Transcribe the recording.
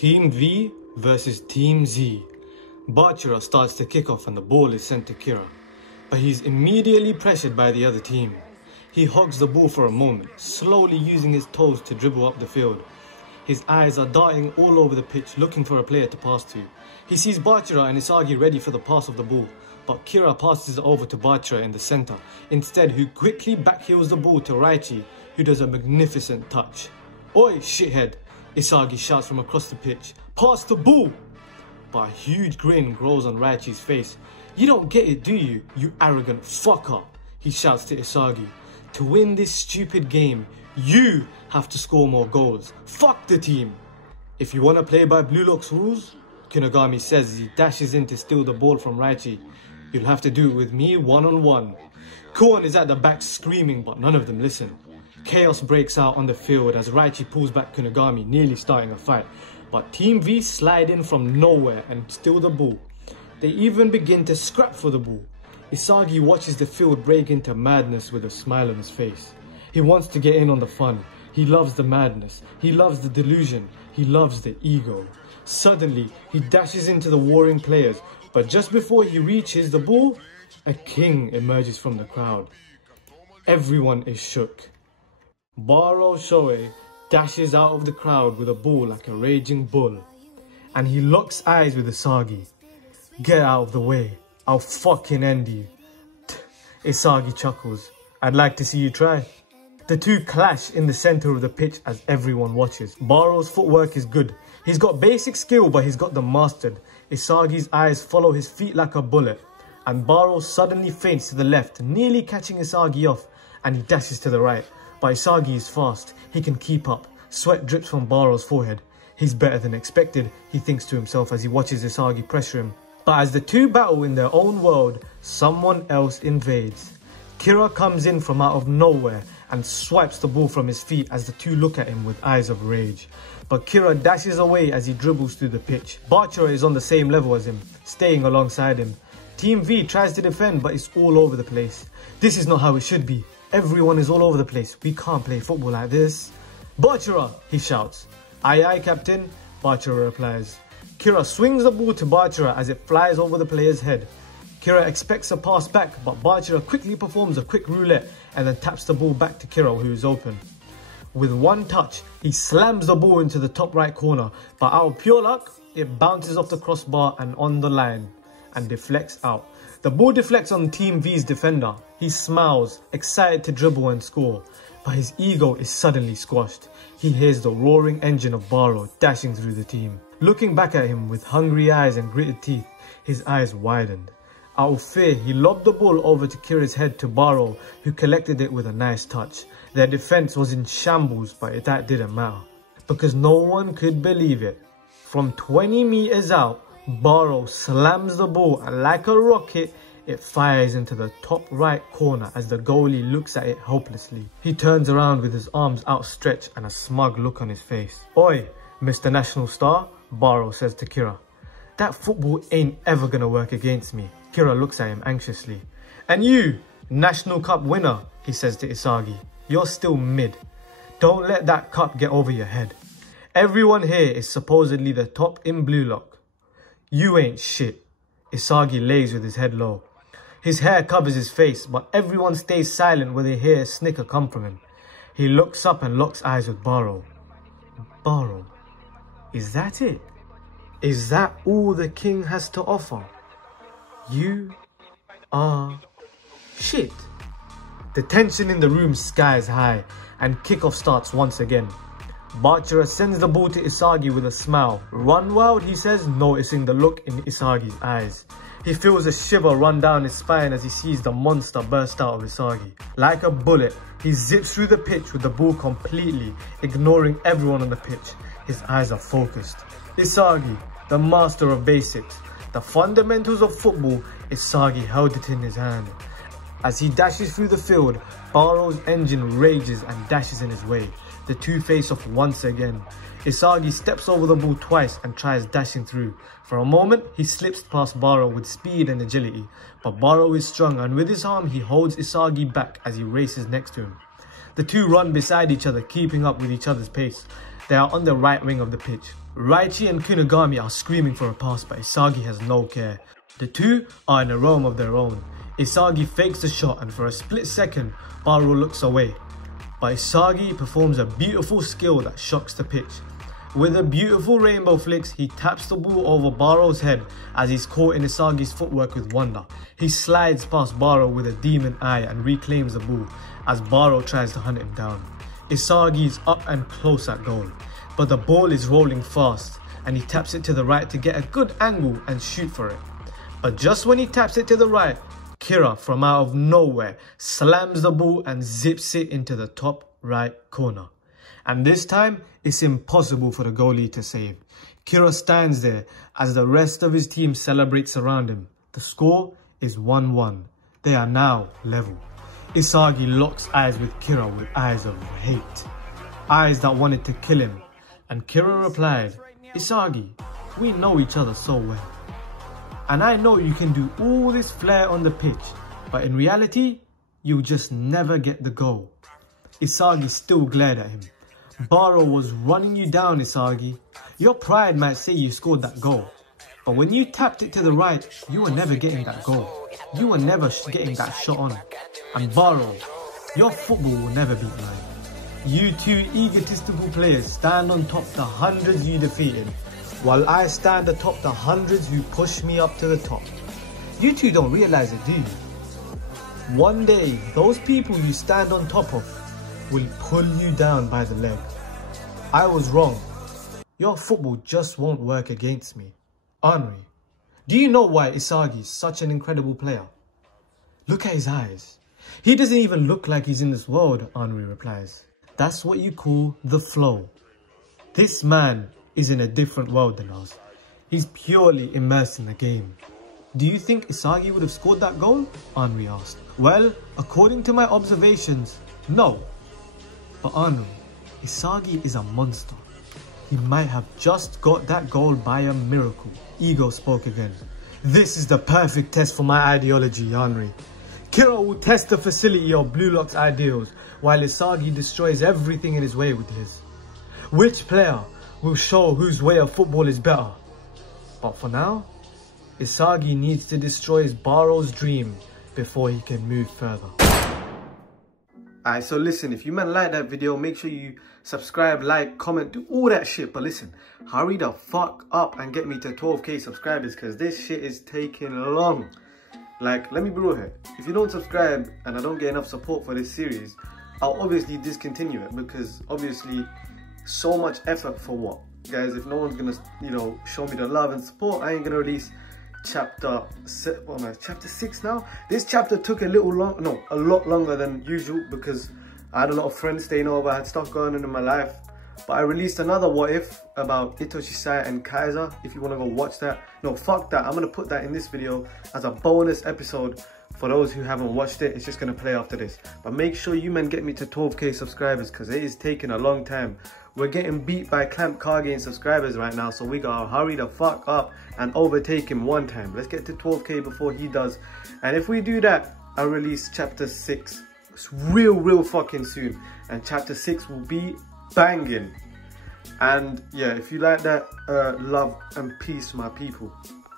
Team V versus Team Z. Bachira starts to kick off and the ball is sent to Kira, but he's immediately pressured by the other team. He hogs the ball for a moment, slowly using his toes to dribble up the field. His eyes are darting all over the pitch, looking for a player to pass to. He sees Bachira and ISAGI ready for the pass of the ball, but Kira passes it over to Bachira in the centre, instead who quickly backheels the ball to Raichi, who does a magnificent touch. "Oi, shithead!" ISAGI shouts from across the pitch. "Pass the ball!" But a huge grin grows on Raichi's face. "You don't get it, do you, you arrogant fucker?" he shouts to ISAGI. "To win this stupid game, you have to score more goals. Fuck the team." "If you want to play by Blue Lock's rules," Kunigami says as he dashes in to steal the ball from Raichi, "you'll have to do it with me one-on-one." Kuon is at the back screaming, but none of them listen. Chaos breaks out on the field as Raichi pulls back Kunigami, nearly starting a fight. But Team V slide in from nowhere and steal the ball. They even begin to scrap for the ball. ISAGI watches the field break into madness with a smile on his face. He wants to get in on the fun. He loves the madness. He loves the delusion. He loves the ego. Suddenly, he dashes into the warring players, but just before he reaches the ball, a king emerges from the crowd. Everyone is shook. BAROU Shoei dashes out of the crowd with a ball like a raging bull, and he locks eyes with ISAGI. "Get out of the way, I'll fucking end you." ISAGI chuckles. "I'd like to see you try." The two clash in the centre of the pitch as everyone watches. BAROU's footwork is good. He's got basic skill, but he's got them mastered. ISAGI's eyes follow his feet like a bullet, and BAROU suddenly feints to the left, nearly catching ISAGI off, and he dashes to the right. But ISAGI is fast. He can keep up. Sweat drips from BAROU's forehead. He's better than expected, he thinks to himself as he watches ISAGI pressure him. But as the two battle in their own world, someone else invades. Kira comes in from out of nowhere and swipes the ball from his feet as the two look at him with eyes of rage. But Kira dashes away as he dribbles through the pitch. Bachira is on the same level as him, staying alongside him. Team V tries to defend, but it's all over the place. This is not how it should be. Everyone is all over the place. We can't play football like this. "Bachira!" he shouts. "Aye aye, Captain," Bachira replies. Kira swings the ball to Bachira as it flies over the player's head. Kira expects a pass back, but Bachira quickly performs a quick roulette and then taps the ball back to Kira, who is open. With one touch, he slams the ball into the top right corner, but out of pure luck, it bounces off the crossbar and on the line and deflects out. The ball deflects on Team V's defender. He smiles, excited to dribble and score, but his ego is suddenly squashed. He hears the roaring engine of BAROU dashing through the team. Looking back at him with hungry eyes and gritted teeth, his eyes widened. Out of fear, he lobbed the ball over to Kira's head to BAROU, who collected it with a nice touch. Their defense was in shambles, but that didn't matter, because no one could believe it. From 20 meters out, BAROU slams the ball and like a rocket, it fires into the top right corner as the goalie looks at it hopelessly. He turns around with his arms outstretched and a smug look on his face. "Oi, Mr. National Star," BAROU says to Kira. "That football ain't ever gonna work against me." Kira looks at him anxiously. "And you, National Cup winner," he says to ISAGI. "You're still mid. Don't let that cup get over your head. Everyone here is supposedly the top in Blue Lock. You ain't shit." ISAGI lays with his head low. His hair covers his face, but everyone stays silent when they hear a snicker come from him. He looks up and locks eyes with BAROU. "BAROU, is that it? Is that all the king has to offer? You are shit." The tension in the room skies high, and kickoff starts once again. Bachira sends the ball to ISAGI with a smile. "Run wild," he says, noticing the look in ISAGI's eyes. He feels a shiver run down his spine as he sees the monster burst out of ISAGI. Like a bullet, he zips through the pitch with the ball completely, ignoring everyone on the pitch. His eyes are focused. ISAGI, the master of basics, the fundamentals of football, ISAGI held it in his hand. As he dashes through the field, BAROU's engine rages and dashes in his way. The two face off once again. ISAGI steps over the ball twice and tries dashing through. For a moment, he slips past BAROU with speed and agility, but BAROU is strong and with his arm he holds ISAGI back as he races next to him. The two run beside each other, keeping up with each other's pace. They are on the right wing of the pitch. Raichi and Kunigami are screaming for a pass, but Isagi has no care. The two are in a realm of their own. Isagi fakes the shot, and for a split second, BAROU looks away. But Isagi performs a beautiful skill that shocks the pitch. With a beautiful rainbow flicks, he taps the ball over BAROU's head as he's caught in Isagi's footwork with wonder. He slides past BAROU with a demon eye and reclaims the ball as BAROU tries to hunt him down. Isagi is up and close at goal, but the ball is rolling fast and he taps it to the right to get a good angle and shoot for it. But just when he taps it to the right, Kira from out of nowhere slams the ball and zips it into the top right corner. And this time, it's impossible for the goalie to save. Kira stands there as the rest of his team celebrates around him. The score is 1-1. They are now level. Isagi locks eyes with Kira with eyes of hate. Eyes that wanted to kill him. And Kira replied, "Isagi, we know each other so well. And I know you can do all this flair on the pitch, but in reality, you just never get the goal." Isagi still glared at him. "BAROU was running you down, Isagi. Your pride might say you scored that goal, but when you tapped it to the right, you were never getting that goal. You were never getting that shot on. And BAROU, your football will never beat mine. You two egotistical players stand on top the hundreds you defeated, while I stand atop the hundreds who pushed me up to the top. You two don't realize it, do you? One day, those people you stand on top of will pull you down by the leg. I was wrong. Your football just won't work against me. Henri, do you know why Isagi is such an incredible player? Look at his eyes. He doesn't even look like he's in this world," Henri replies. "That's what you call the flow. This man is in a different world than us. He's purely immersed in the game." "Do you think Isagi would have scored that goal?" Henri asked. "Well, according to my observations, no. But Henri, Isagi is a monster. He might have just got that goal by a miracle." Ego spoke again. "This is the perfect test for my ideology, Henri. Kira will test the facility of Blue Lock's ideals, while Isagi destroys everything in his way with his. Which player will show whose way of football is better? But for now, Isagi needs to destroy BAROU's dream before he can move further." Alright, so listen, if you man like that video, make sure you subscribe, like, comment, do all that shit. But listen, hurry the fuck up and get me to 12k subscribers, because this shit is taking long. Like, let me be real here. If you don't subscribe and I don't get enough support for this series, I'll obviously discontinue it, because obviously so much effort for what? Guys, if no one's gonna, you know, show me the love and support, I ain't gonna release chapter 6 now. This chapter took a lot longer than usual because I had a lot of friends staying over, I had stuff going on in my life. But I released another what if about Itoshi-sai and Kaiser, if you want to go watch that. No, fuck that, I'm going to put that in this video as a bonus episode for those who haven't watched it. It's just going to play after this. But make sure you men get me to 12k subscribers, because it is taking a long time. We're getting beat by Clamp Kage in subscribers right now, so we gotta hurry the fuck up and overtake him one time. Let's get to 12k before he does. And if we do that, I'll release chapter 6 real fucking soon. And chapter 6 will be banging. And yeah, if you like that, love and peace, my people.